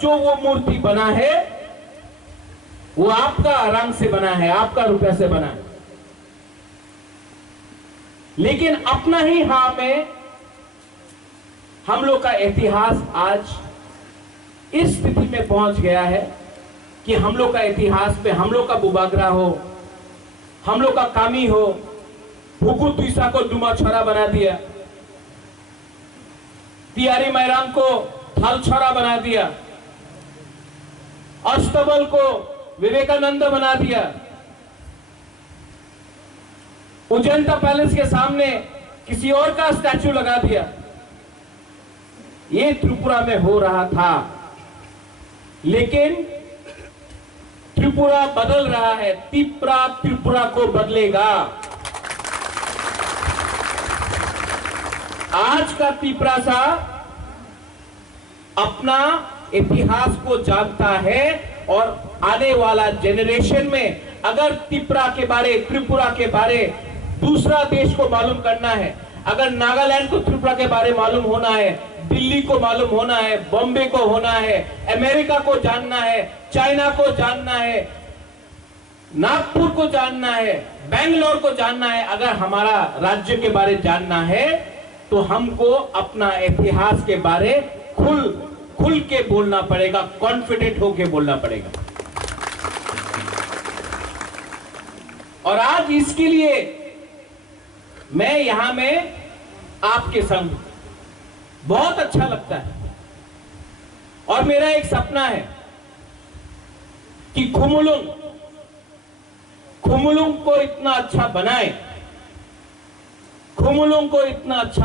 जो वो मूर्ति बना है वो आपका रंग से बना है, आपका रुपया से बना है। लेकिन अपना ही हाथ में हम लोग का इतिहास आज इस स्थिति में पहुंच गया है कि हम लोग का इतिहास पे हम लोग का बुबागरा हो, हम लोग का कामी हो, भुकु तुइसा को डुमा छोरा बना दिया, तियारी मैराम को थल छोरा बना दिया, अष्टबल को विवेकानंद बना दिया, उजंता पैलेस के सामने किसी और का स्टैचू लगा दिया। ये त्रिपुरा में हो रहा था, लेकिन त्रिपुरा बदल रहा है। त्रिपुरा को बदलेगा। आज का त्रिपुरा सा अपना इतिहास को जानता है और आने वाला जेनरेशन में अगर त्रिपुरा के बारे दूसरा देश को मालूम करना है, अगर नागालैंड को त्रिपुरा के बारे मालूम होना है, दिल्ली को मालूम होना है, बॉम्बे को होना है, अमेरिका को जानना है, चाइना को जानना है, नागपुर को जानना है, बेंगलोर को जानना है, अगर हमारा राज्य के बारे जानना है तो हमको अपना इतिहास के बारे खुल के बोलना पड़ेगा, कॉन्फिडेंट होके बोलना पड़ेगा। और आज इसके लिए मैं यहां में आपके संग बहुत अच्छा लगता है और मेरा एक सपना है कि खुमुलुंग को इतना अच्छा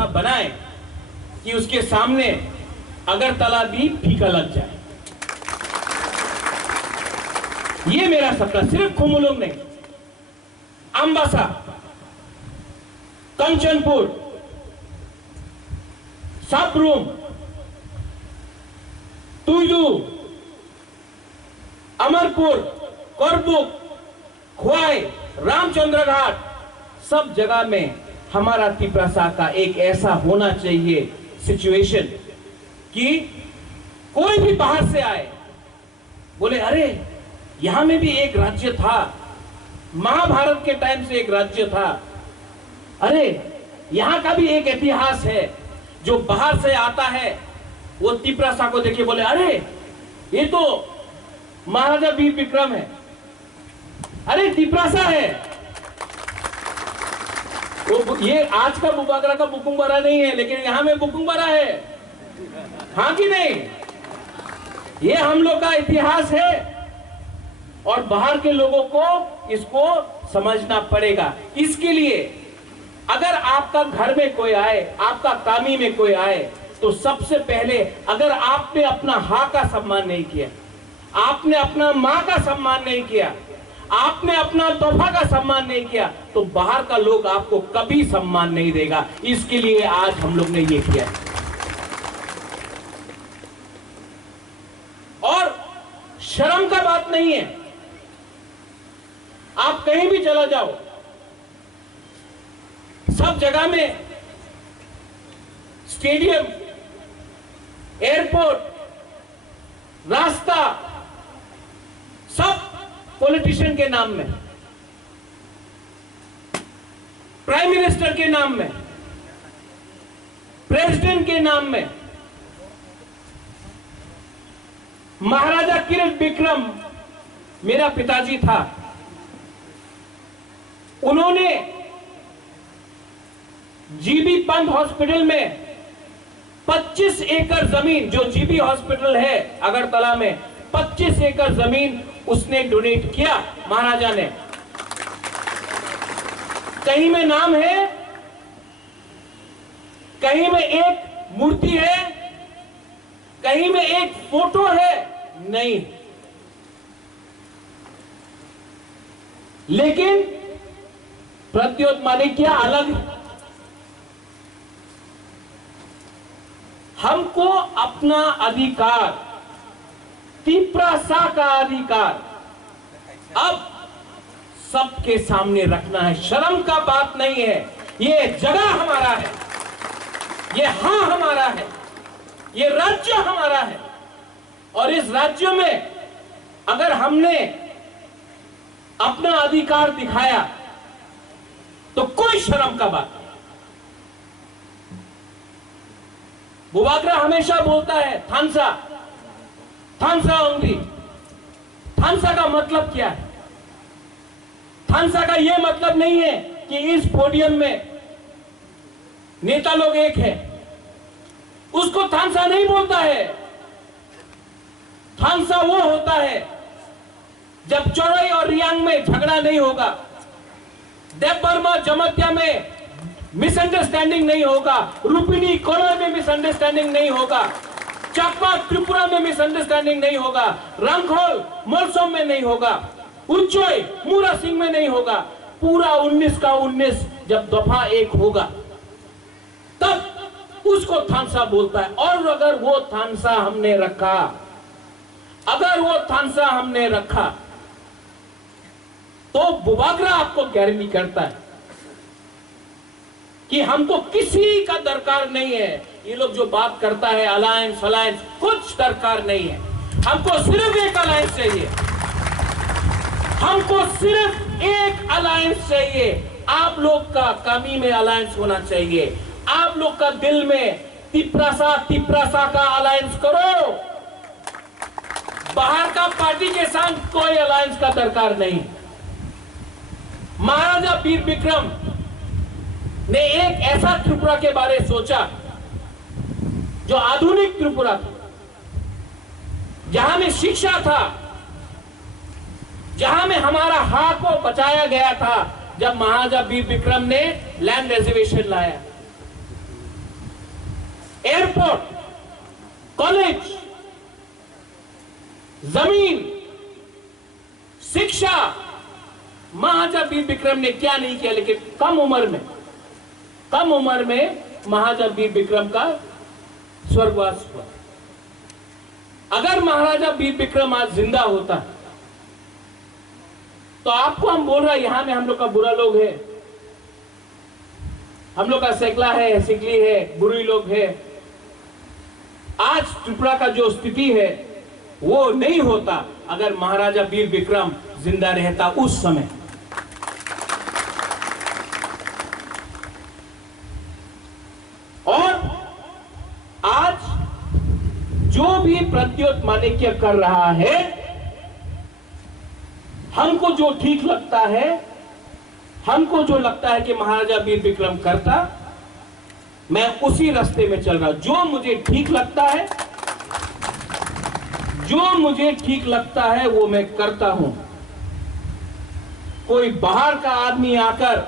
बनाए कि उसके सामने अगरतला भी फीका लग जाए। ये मेरा सपना, सिर्फ खुमुलुंग नहीं, अंबासा, कंचनपुर, सबरूम, तुयू, अमरपुर, करबुक, खुआई, रामचंद्र घाट, सब जगह में हमारा त्रिपुरा का एक ऐसा होना चाहिए सिचुएशन कि कोई भी बाहर से आए बोले अरे यहां में भी एक राज्य था, महाभारत के टाइम से एक राज्य था, अरे यहां का भी एक इतिहास है। जो बाहर से आता है वो त्रिपुरा को देखिए बोले अरे ये तो महाराजा वीर विक्रम है, अरे त्रिपुरा है। वो ये आज का बुबागरा का बुकुंगबारा नहीं है, लेकिन यहां में बुकुंगबारा है, हाँ कि नहीं? ये हम लोग का इतिहास है और बाहर के लोगों को इसको समझना पड़ेगा। इसके लिए अगर आपका घर में कोई आए, आपका कामी में कोई आए, तो सबसे पहले अगर आपने अपना हाँ का सम्मान नहीं किया, आपने अपना माँ का सम्मान नहीं किया, आपने अपना तोहफा का सम्मान नहीं किया, तो बाहर का लोग आपको कभी सम्मान नहीं देगा। इसके लिए आज हम लोग ने ये किया है। और शर्म का बात नहीं है, आप कहीं भी चला जाओ, सब जगह में स्टेडियम, एयरपोर्ट, रास्ता, सब पॉलिटिशियन के नाम में, प्राइम मिनिस्टर के नाम में, प्रेसिडेंट के नाम में। महाराजा किरण विक्रम मेरा पिताजी था, उन्होंने जीबी पंत हॉस्पिटल में 25 एकड़ जमीन, जो जीबी हॉस्पिटल है अगरतला में, 25 एकड़ जमीन उसने डोनेट किया महाराजा ने। कहीं में नाम है, कहीं में एक मूर्ति है, कहीं में एक फोटो है, नहीं। लेकिन प्रद्योत माणिक्य अलग है। हमको अपना अधिकार, त्रिपुरा का अधिकार अब सबके सामने रखना है। शर्म का बात नहीं है, ये जगह हमारा है, ये हाँ हमारा है, ये राज्य हमारा है और इस राज्य में अगर हमने अपना अधिकार दिखाया तो कोई शर्म का बात नहीं। बुबागरा हमेशा बोलता है थानसा, थानसा ओंगरी। थानसा का मतलब क्या है? थानसा का यह मतलब नहीं है कि इस पोडियम में नेता लोग एक है, उसको थानसा नहीं बोलता है। थानसा वो होता है जब चौड़ई और रियांग में झगड़ा नहीं होगा, देवबर्मा जमत्या में मिसअंडरस्टैंडिंग नहीं होगा, रुपिनी कोलोई में मिसअंडरस्टैंडिंग नहीं होगा, चाकमा त्रिपुरा में मिसअंडरस्टैंडिंग नहीं होगा, रंगखोल मोलसोम में नहीं होगा, उच्चोई मूरा सिंह में नहीं होगा। पूरा 19 का 19 जब दफा एक होगा तब उसको थानसा बोलता है। और अगर वो थानसा हमने रखा, अगर वो थानसा हमने रखा तो बुबागरा आपको गारंटी करता है कि हमको किसी का दरकार नहीं है। ये लोग जो बात करता है अलायंस अलायंस, कुछ दरकार नहीं है। हमको सिर्फ एक अलायंस चाहिए, हमको सिर्फ एक अलायंस चाहिए। आप लोग का कमी में अलायंस होना चाहिए। आप लोग का दिल में तिप्रासा का अलायंस करो। बाहर का पार्टी के साथ कोई अलायंस का दरकार नहीं। महाराजा वीर विक्रम ने एक ऐसा त्रिपुरा के बारे सोचा जो आधुनिक त्रिपुरा था, जहां में शिक्षा था, जहां में हमारा हक को बचाया गया था। जब महाराजा वीर विक्रम ने लैंड रिजर्वेशन लाया, एयरपोर्ट, कॉलेज, जमीन, शिक्षा, महाराजा वीर विक्रम ने क्या नहीं किया। लेकिन कम उम्र में महाराजा वीर विक्रम का स्वर्गवास हुआ। अगर महाराजा वीर विक्रम आज जिंदा होता तो आपको हम बोल रहे हैं यहां में हम लोग का बुरा लोग है, हम लोग का सेकला है, सिकली है, बुरी लोग है। आज त्रिपुरा का जो स्थिति है वो नहीं होता अगर महाराजा वीर विक्रम जिंदा रहता उस समय। और आज जो भी प्रद्योत माणिक्य कर रहा है, हमको जो ठीक लगता है, हमको जो लगता है कि महाराजा वीर विक्रम करता, मैं उसी रास्ते में चल रहा हूं। जो मुझे ठीक लगता है, जो मुझे ठीक लगता है वो मैं करता हूं। कोई बाहर का आदमी आकर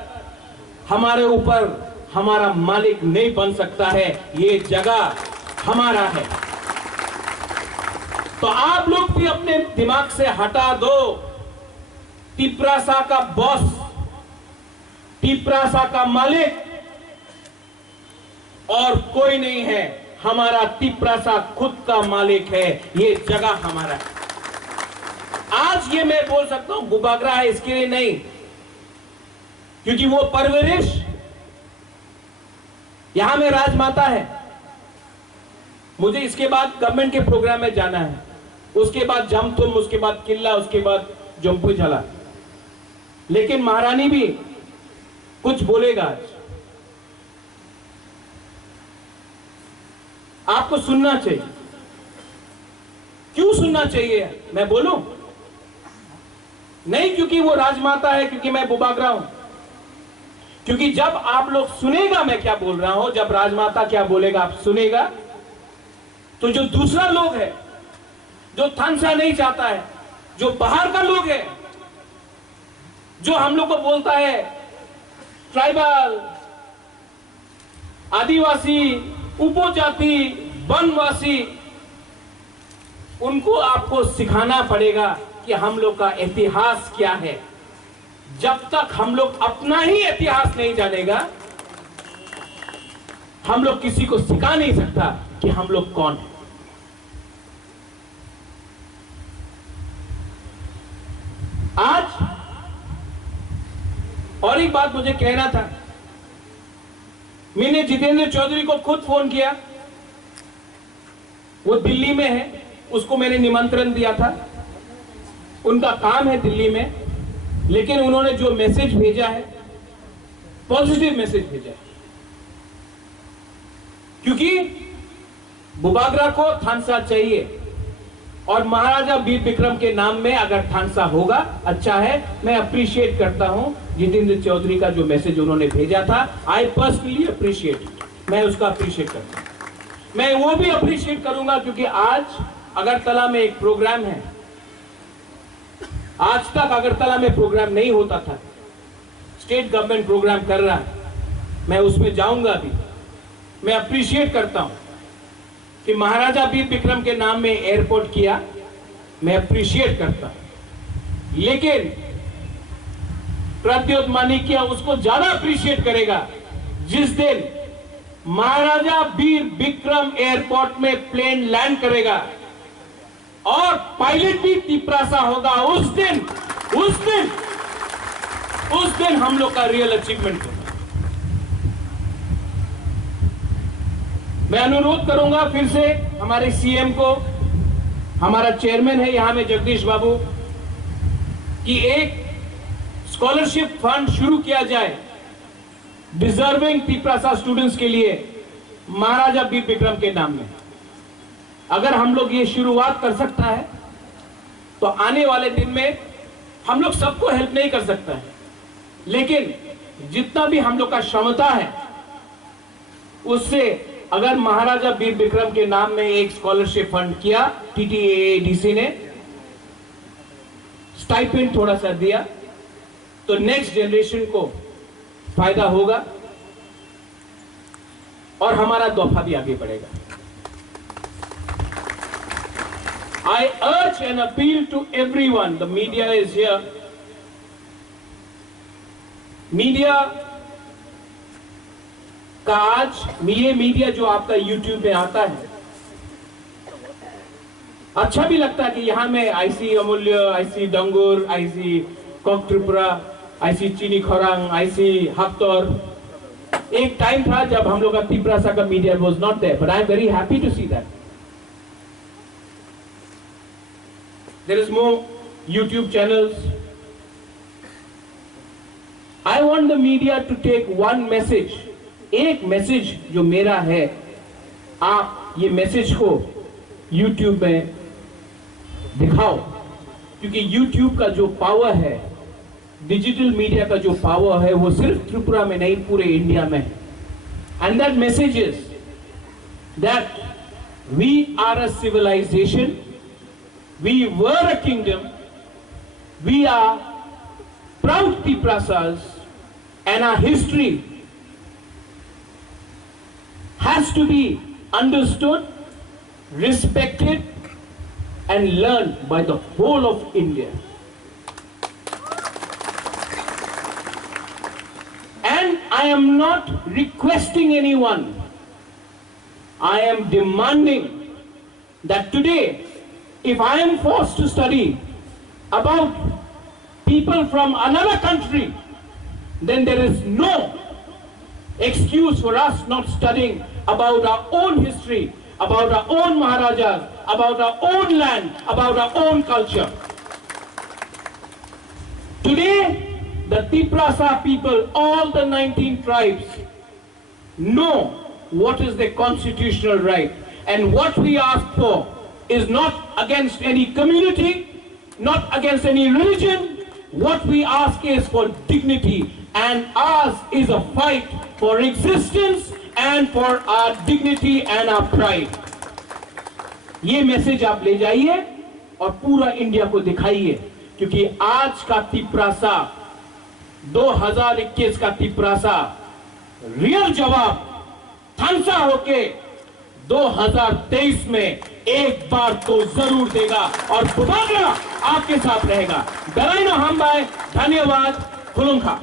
हमारे ऊपर हमारा मालिक नहीं बन सकता है। ये जगह हमारा है। तो आप लोग भी अपने दिमाग से हटा दो, तिप्रासा का बॉस, तिप्रासा का मालिक और कोई नहीं है। हमारा तिप्रासा खुद का मालिक है। ये जगह हमारा है। आज ये मैं बोल सकता हूं बुबागरा है इसके लिए नहीं, क्योंकि वो परवरिश यहां में राजमाता है। मुझे इसके बाद गवर्नमेंट के प्रोग्राम में जाना है, उसके बाद जमतुम, उसके बाद किला, उसके बाद जम्पू झला। लेकिन महारानी भी कुछ बोलेगा आज, आपको सुनना चाहिए। क्यों सुनना चाहिए? मैं बोलूं नहीं क्योंकि वो राजमाता है, क्योंकि मैं बुबागरा हूं। क्योंकि जब आप लोग सुनेगा मैं क्या बोल रहा हूं, जब राजमाता क्या बोलेगा आप सुनेगा, तो जो दूसरा लोग है, जो थानसा नहीं चाहता है, जो बाहर का लोग है, जो हम लोग को बोलता है ट्राइबल, आदिवासी, उपजाति, वनवासी, उनको आपको सिखाना पड़ेगा कि हम लोग का इतिहास क्या है। जब तक हम लोग अपना ही इतिहास नहीं जानेगा, हम लोग किसी को सिखा नहीं सकता कि हम लोग कौन है। आज और एक बात मुझे कहना था, मैंने जितेंद्र चौधरी को खुद फोन किया, वो दिल्ली में है, उसको मैंने निमंत्रण दिया था, उनका काम है दिल्ली में, लेकिन उन्होंने जो मैसेज भेजा है, पॉजिटिव मैसेज भेजा है, क्योंकि बुबागरा को थानसा चाहिए और महाराजा वीर विक्रम के नाम में अगर थानसा होगा अच्छा है। मैं अप्रिशिएट करता हूं जितेंद्र चौधरी का जो मैसेज उन्होंने भेजा था, आई पर्सनली अप्रिशिएट, मैं उसका अप्रिशिएट करता हूं। मैं वो भी अप्रिशिएट करूंगा क्योंकि आज अगरतला में एक प्रोग्राम है, आज तक अगरतला में प्रोग्राम नहीं होता था, स्टेट गवर्नमेंट प्रोग्राम कर रहा है, मैं उसमें जाऊंगा भी। मैं अप्रिशिएट करता हूं कि महाराजा वीर विक्रम के नाम में एयरपोर्ट किया, मैं अप्रिशिएट करता हूं, लेकिन प्रद्योत माणिक्य उसको ज्यादा अप्रिशिएट करेगा जिस दिन महाराजा वीर विक्रम एयरपोर्ट में प्लेन लैंड करेगा और पायलट भी तिपरासा होगा। उस दिन हम लोग का रियल अचीवमेंट होगा। मैं अनुरोध करूंगा फिर से हमारे सीएम को, हमारा चेयरमैन है यहां में जगदीश बाबू, कि एक स्कॉलरशिप फंड शुरू किया जाए डिजर्विंग तिपरासा स्टूडेंट्स के लिए महाराजा वीर विक्रम के नाम में। अगर हम लोग ये शुरुआत कर सकता है तो आने वाले दिन में हम लोग सबको हेल्प नहीं कर सकता है, लेकिन जितना भी हम लोग का क्षमता है उससे अगर महाराजा वीर विक्रम के नाम में एक स्कॉलरशिप फंड किया, TTAADC ने स्टाइपेंड थोड़ा सा दिया, तो नेक्स्ट जनरेशन को फायदा होगा और हमारा दफा भी आगे बढ़ेगा। I urge and appeal to everyone, the media is here. Media का आज ये मीडिया जो आपका YouTube में आता है, अच्छा भी लगता है कि यहां में IC Amulya, IC Dangur, IC Kok Tripura, IC Chini Khorang, IC हफ्तौर। एक टाइम था जब हम लोग का तिपरासा का media was not there, but I am very happy to see that there is more YouTube channels. I want the media to take one message, एक message जो मेरा है, आप ये मैसेज को YouTube में दिखाओ, क्योंकि YouTube का जो पावर है, डिजिटल मीडिया का जो पावर है, वो सिर्फ त्रिपुरा में नहीं पूरे इंडिया में है। And that message is that we are a civilization, we were a kingdom, we are proud Tiprasas, and our history has to be understood, respected, and learned by the whole of India. And I am not requesting anyone, I am demanding that today, if I am forced to study about people from another country, then there is no excuse for us not studying about our own history, about our own Maharajas, about our own land, about our own culture. Today, the Tiprasa people, all the 19 tribes, know what is their constitutional right, and what we ask for is not against any community, not against any religion. What we ask is for dignity, and ours is a fight for existence and for our dignity and our pride. ये message आप ले जाइए और पूरा India को दिखाइए, क्योंकि आज का तिपरासा, 2021 का तिपरासा रियल जवाब थानसा होके 2023 में एक बार तो जरूर देगा और बुबागरा आपके साथ रहेगा। दराइना हम बाय, धन्यवाद, खुलुमखा।